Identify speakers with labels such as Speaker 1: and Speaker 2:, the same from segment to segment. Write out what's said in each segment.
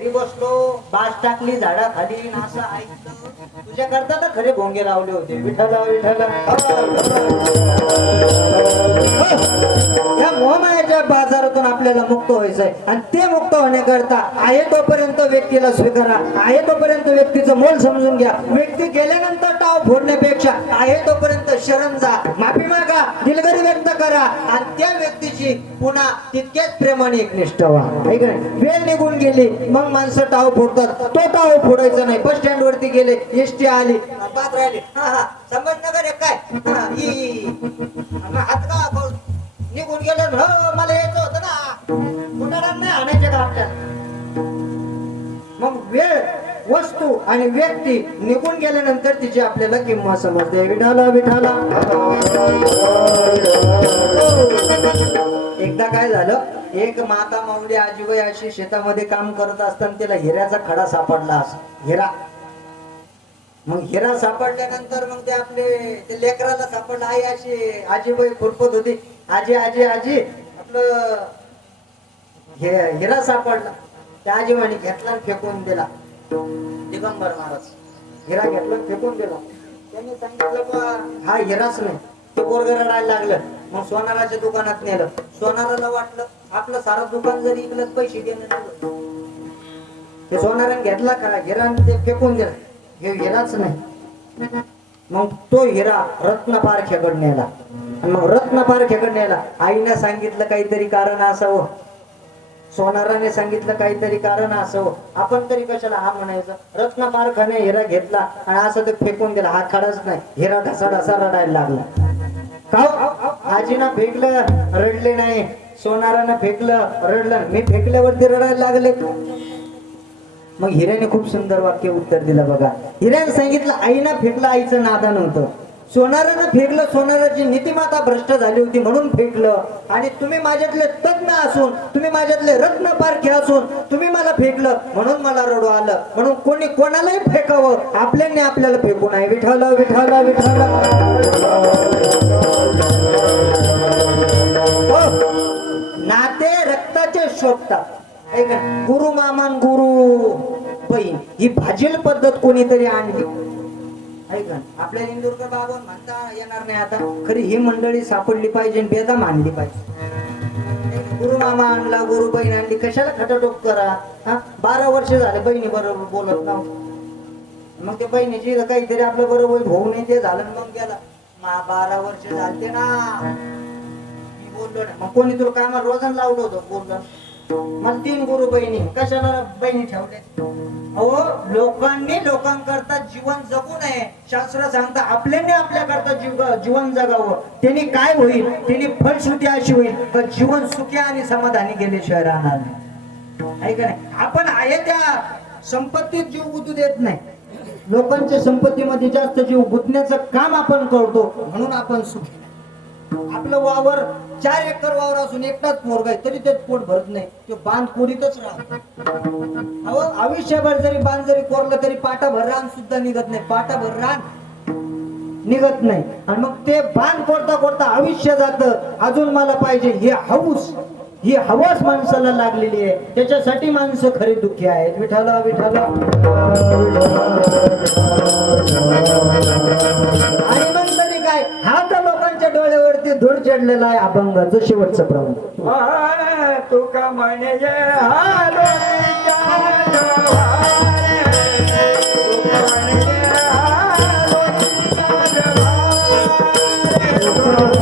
Speaker 1: घरी बसलो बास टाकली झाडा खाली असं ऐकलं तुझ्या करता तर खरे भोंगे लावले होते. विठाला विठाला या मोहमायाच्या बाजारातून आपल्याला मुक्त व्हायचंय. आणि ते मुक्त होण्याकरता आहे तोपर्यंत व्यक्तीला स्वीकारा. आहे तोपर्यंत व्यक्तीचं मोल समजून घ्या. व्यक्ती गेल्यानंतर टाव फोडण्यापेक्षा आहे तोपर्यंत शरण जा. माफी मागा. दिलगरी व्यक्त करा. आणि त्या व्यक्तीची पुन्हा तितक्याच प्रेमाने एकनिष्ठ व्हा. है का वेळ निघून गेली. मग माणसं टाव फोडतात. तो टाव फोडायचा नाही. बस स्टँड वरती गेले. एसटी आली. बात राहिली हा हा. संभाजीनगर आहे काय? हा, ई, आणि हात का पाऊस निघून गेले हो मला यायचं होतं ना. कुणाला नाही आणायचे का आपल्याला? मग वेळ वस्तू आणि व्यक्ती निघून गेल्यानंतर तिची आपल्याला किंमत समजते. विठाला विठाला. हो. एकदा काय झालं? एक माता माऊली आजीबाई अशी शेतामध्ये काम करत असताना तिला हिऱ्याचा खडा सापडला असा. हिरा. मग हिरा सापडल्यानंतर मग ते आपले ते लेकराला सापडलं. आई अशी आजीबाई खुरपत होती. आजी आजी आजी आपलं हे- हिरा सापडला. त्या आजीबाईने घेतला फेकून दिला. दिगंबर महाराज. हिरा घेतला फेकून दिला. त्यांनी सांगितलं बा हा हिराच नाही. ते पोरग रडायला लागलं. मग सोनाराच्या दुकानात नेलं. सोनाराला वाटलं आपलं सारं दुकान जरी इकलं पैसे देणं नाही ते सोनाराने घेतला का हिराने ते फेकून दिला. हे हिराच नाही. मग तो हिरा रत्नपार खेकड नेला आणि मग रत्नपार खेकड नेला आईने सांगितलं काहीतरी कारण असावं. सोनाराने सांगितलं काहीतरी कारण असावं. आपण तरी कशाला हा म्हणायचं? रत्नपार खाने हिरा घेतला आणि असं ते फेकून दिला. हा खडाच नाही. हिरा ढसा ढसा रडायला लागला. का आजीनं फेकलं रडले नाही. सोनारानं फेकलं रडलं. मी फेकल्यावरती रडायला लागले. मग हिऱ्याने खूप सुंदर वाक्य उत्तर दिलं बघा. हिऱ्याने सांगितलं आईना फेकलं आईचं नादा नव्हतं. सोनारानं फेकलं सोनाराची नीतिमाता भ्रष्ट झाली होती म्हणून फेकलं. आणि तुम्ही माझ्यातले तज्ञ असून तुम्ही माझ्यातले रत्न पारखे असून तुम्ही मला फेकलं म्हणून मला रडू आलं. म्हणून कोणी कोणालाही फेकावं आपल्याने आपल्याला फेकू नाही विठावलं विठावलं विठावलं हो. नाते रक्ताचे शोभतात. है गुरु मामान गुरु बहीण ही भाजील पद्धत कोणीतरी आणली? ऐका आपल्या इंदूरकर बाबा म्हणता येणार नाही आता. खरी ही मंडळी सापडली पाहिजे आणि बेदा मांडली पाहिजे. गुरु मामा आणला गुरु बहीण आणली कशाला खटाटोप करा? हा? बारा वर्ष झाले बहिणी बरोबर बोलत ना मग त्या बहिणीची काहीतरी आपल्या बरोबर होऊ नये ते झालं मग गेला. मा बारा वर्ष झालते ना. मी बोललो ना मग कोणी तुला कामाला रोजन लावलं होतं बोललं मला तीन गुरु बहिणी कशाला बहिणी ठेवले? अहो लोकांनी लोकांकरता जीवन जगू नये. शास्त्र सांगता आपल्याने आपल्याकरता जीव जीवन जगावं. त्यांनी काय होईल? त्यांनी फलश्रुती अशी होईल तर जीवन सुखी आणि समाधानी गेल्याशिवाय राहणार नाही. ऐका का नाही? आपण आहे त्या संपत्तीत जीव गुतू देत नाही. लोकांच्या संपत्तीमध्ये जास्त जीव गुतण्याचं काम आपण करतो म्हणून आपण सुखी आपलं वावर चार एकर वावर असून एकटाच पोरग आहे तरी ते पोट भरत नाही. ते बांध कोरीतच राहतो. आयुष्यभर जरी बांध जरी कोरलं तरी पाटाभर रान सुद्धा निघत नाही. पाटाभर रान निघत नाही. आणि मग ते बांध कोरता कोरता आयुष्य जात. अजून मला पाहिजे हे हौस. ही हवस माणसाला लागलेली आहे. त्याच्यासाठी माणसं खरी दुःखी आहेत. विठाला विठाला. धूर चढलेला आहे अभंगाचं शेवटचं
Speaker 2: प्रमुख तुका म्हणे
Speaker 1: Thank you.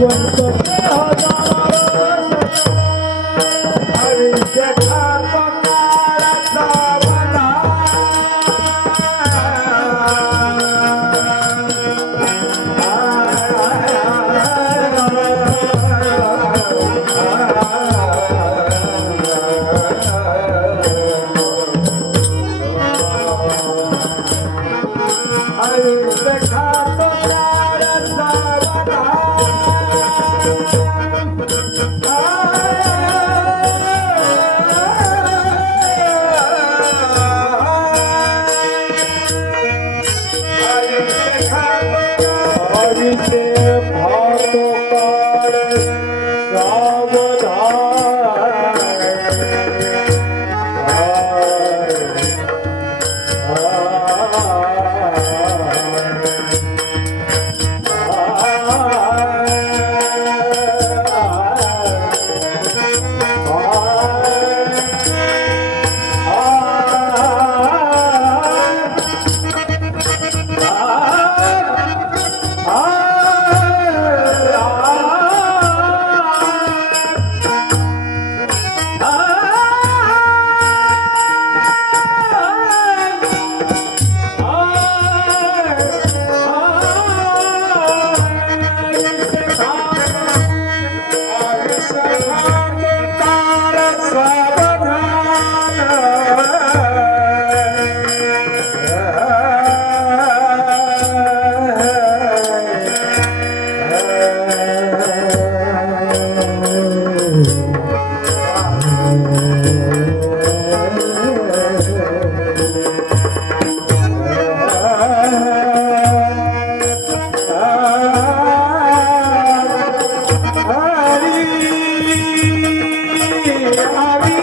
Speaker 1: 我的 আমি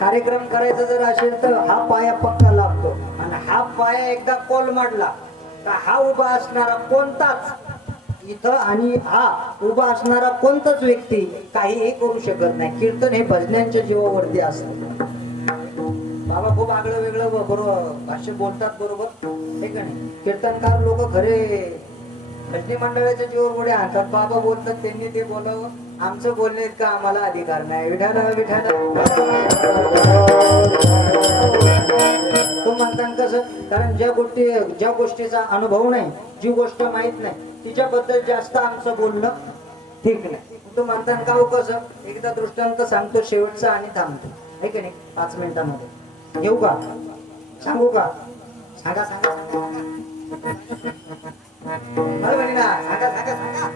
Speaker 1: कार्यक्रम करायचा जर असेल तर हा पाया पक्का लागतो. आणि हा पाया एकदा कोलमडला तर हा उभा असणारा कोणताच इथं आणि हा उभा असणारा कोणताच व्यक्ती काहीही करू शकत नाही. कीर्तन हे भजन्यांच्या जीवावरती असतं. बाबा खूप आगळं वेगळं बरोबर भाष्य बोलतात बरोबर. हे का नाही? कीर्तनकार लोक खरे भजनी मंडळाच्या जीवावर उड्या आणतात बाबा बोलतात त्यांनी ते बोलावं. आमचं बोलणे का आम्हाला अधिकार नाही. विठाला विठाला तो म्हणता कसं? कारण ज्या गोष्टी ज्या गोष्टीचा अनुभव नाही जी गोष्ट माहीत नाही तिच्याबद्दल जास्त आमचं बोलणं ठीक नाही. तो म्हणतात का हो कसं? एकदा दृष्टांत सांगतो शेवटचा आणि थांबतो. आहे की नाही? पाच मिनिटामध्ये. घेऊ का? सांगू का? सांगा सांगा. सांगा ना? सांगा सांगा सांगा.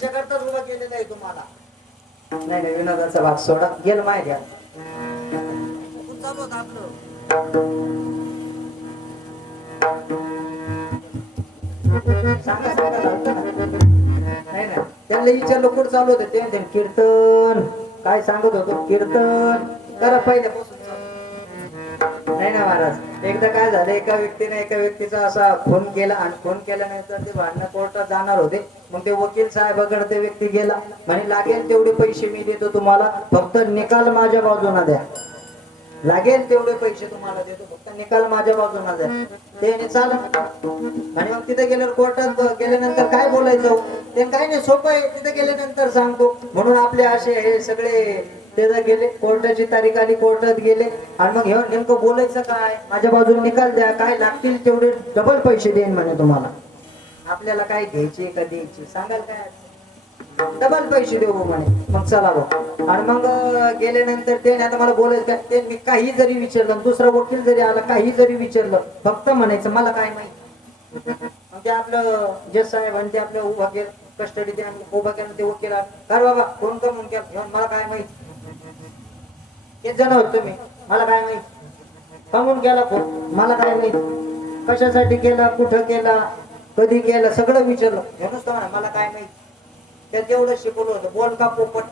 Speaker 1: त्याच्याकरताच उभं केलेलं आहे तुम्हाला. नाही नाही विनोदाचा भाग सोडा. गेल माय घ्या चालू होतं आपलं. सांगा सांगा चालतं ना नाही. ना त्यांना विचारलं कुठं चालू होतं? ते म्हणते कीर्तन. काय सांगत होतो? कीर्तन. करा पहिल्यापासून चालू. नाही ना महाराज? एकदा काय झालं एका व्यक्तीने एका व्यक्तीचा असा फोन केला आणि फोन केल्यानंतर ते भांडणं कोर्टात जाणार होते. मग ते वकील साहेबाकडे ते व्यक्ती गेला. म्हणे लागेल तेवढे पैसे मी देतो तुम्हाला फक्त निकाल माझ्या बाजूना द्या. लागेल तेवढे पैसे तुम्हाला देतो फक्त निकाल माझ्या बाजूना द्या. ते चाल आणि मग तिथे गेल्यावर कोर्टात गेल्यानंतर काय बोलायचं? ते काय नाही सोपं आहे. तिथे गेल्यानंतर सांगतो. म्हणून आपले असे हे सगळे तिथे गेले कोर्टाची तारीख आली कोर्टात गेले आणि मग हे नेमकं बोलायचं काय? माझ्या बाजूला निकाल द्या काय लागतील तेवढे डबल पैसे देईन म्हणे तुम्हाला. आपल्याला काय घ्यायचे का द्यायचे? सांगाल काय? डबल पैसे देऊ म्हणे. मग चला भाऊ आणि मग गेल्यानंतर ते आता मला बोलायचं काय? ते मी काही जरी विचारलं दुसरा वकील जरी आला काही जरी विचारलं फक्त म्हणायचं मला काय माहिती? मग ते आपलं जे साहेब आणि ते आपलं उभा केलं कस्टडी ते आणि उभा केलं ते वकील आले. बाबा कोण का म्हणून मला काय माहिती? किती जण होत तुम्ही. मला काय माहीत कमून गेला खूप. मला काय नाही. कशासाठी केला कुठं केला कधी केला सगळं विचारलं. हे तर मला काय माहीत त्यात एवढं शिकवलं होतं. बोल का पोपट?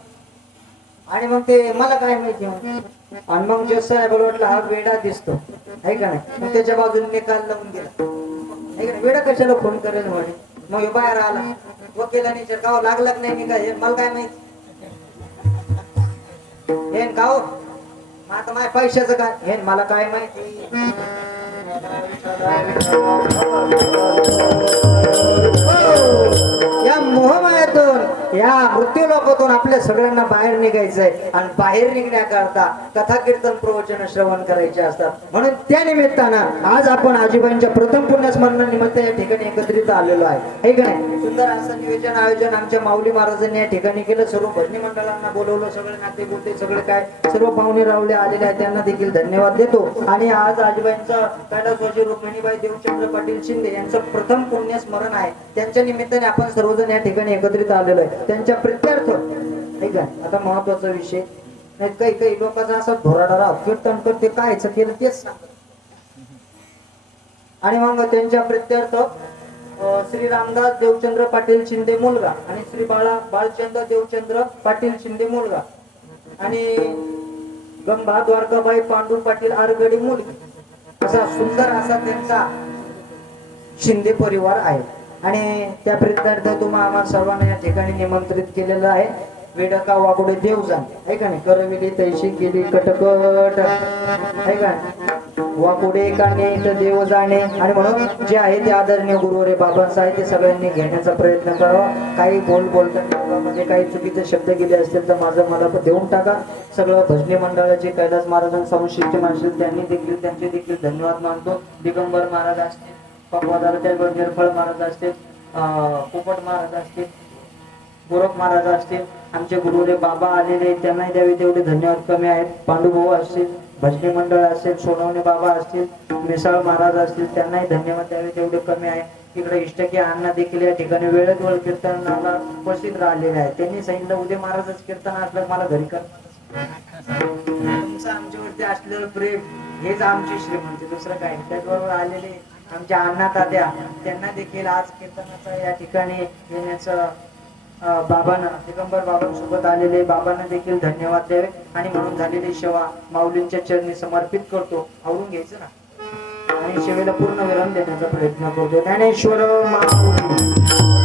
Speaker 1: आणि मग ते मला काय माहिती आणि मग जे साहेबाला वाटलं हा वेडा दिसतो. आहे का नाही? मग त्याच्या बाजूने निकाल लावून गेला. आहे का वेडा कशाला फोन करेल म्हणे? मग हे बाहेर आला. वकिलाने गाव लागला नाही मी हे मला काय माहिती? हे गाव आता माझ्या पैशाचं काय? हे मला काय माहिती? हो. या मोहमायातून या मृत्यू लोकातून आपल्या सगळ्यांना बाहेर निघायचंय आणि बाहेर निघण्याकरता कथा कीर्तन प्रवचन श्रवण करायचे असतात. म्हणून त्या निमित्तानं आज आपण आजीबाईंच्या प्रथम पुण्यस्मरणानिमित्त या ठिकाणी एकत्रित आलेलो आहे. का नाही? सुंदर असं नियोजन आयोजन आमच्या माऊली महाराजांनी या ठिकाणी केलं. सर्व भजनी मंडळांना बोलवलं. सगळे नाते बोलते सगळे काय? सर्व पाहुणे रावले आलेले आहेत. त्यांना देखील धन्यवाद देतो. आणि आज आजीबाईंचा कैलासवासी रुक्मिणीबाई देवचंद्र पाटील शिंदे यांचं प्रथम पुण्य स्मरण आहे. त्यांच्या निमित्ताने आपण सर्वजण या ठिकाणी एकत्रित आलेलो आहे. त्यांच्या प्रत्यर्थ. ठीक आहे आता महत्त्वाचा विषय. नाही काही काही लोकांचा असा धोराडारा कीर्तन करते कायचं केलं तेच सांगत आणि मग त्यांच्या प्रत्यर्थ श्री रामदास देवचंद्र पाटील शिंदे मुलगा आणि श्री बाळा बाळचंद्र देवचंद्र पाटील शिंदे मुलगा आणि गंभा द्वारकाबाई पांडू पाटील आरगडी मुलगी. असा सुंदर असा त्यांचा शिंदे परिवार आहे. आणि त्या प्रत्यर्थ तुम्हा आम्हा सर्वांना या ठिकाणी निमंत्रित केलेलं आहे. वेडका वाकुडे देवजा आहे का नाही? करविली तैशी केली कटकट. आहे का वाकुडे काने देव जाणे आणि म्हणून जे आहे ते आदरणीय गुरुवरे बाबांचं आहे ते सगळ्यांनी घेण्याचा प्रयत्न करावा. काही बोल बोलताना म्हणजे काही चुकीचे शब्द गेले असतील तर माझं मला देऊन टाका. सगळं भजनी मंडळाचे कैलास महाराजांसमोर शिष्य असतील त्यांनी देखील त्यांचे देखील धन्यवाद मानतो. दिगंबर महाराज असतील पकवादाला त्या निर्फळ महाराज असतील पोपट महाराज असतील गोरख महाराज असतील. आमचे गुरुवरे बाबा आलेले त्यांनाही द्यावे तेवढे धन्यवाद कमी आहेत. पांडुभाऊ असतील भजनी मंडळ असेल सोनवणे बाबा असतील मिसाळ महाराज असतील त्यांनाही धन्यवाद द्यावे तेवढे कमी आहे. इकडे इष्टकी अण्णा देखील या ठिकाणी वेळेत वेळ कीर्तनाला उपस्थित राहिलेले आहेत. त्यांनी सांगितलं उद्या महाराजच कीर्तन असलं मला घरी कर. तुमचं आमच्यावरती असलेलं प्रेम हेच आमची श्रीमंती दुसरं काय त्याचबरोबर आलेले आमच्या अण्णा तात्या त्यांना देखील आज कीर्तनाचं या ठिकाणी येण्याचं बाबांना दिगंबर बाबांसोबत आलेले बाबांना देखील धन्यवाद द्यावे. आणि म्हणून झालेली सेवा माऊलींच्या चरणी समर्पित करतो. आवरून घ्यायचं ना? आणि सेवेला पूर्ण विराम देण्याचा प्रयत्न करतो. ज्ञानेश्वर माऊली.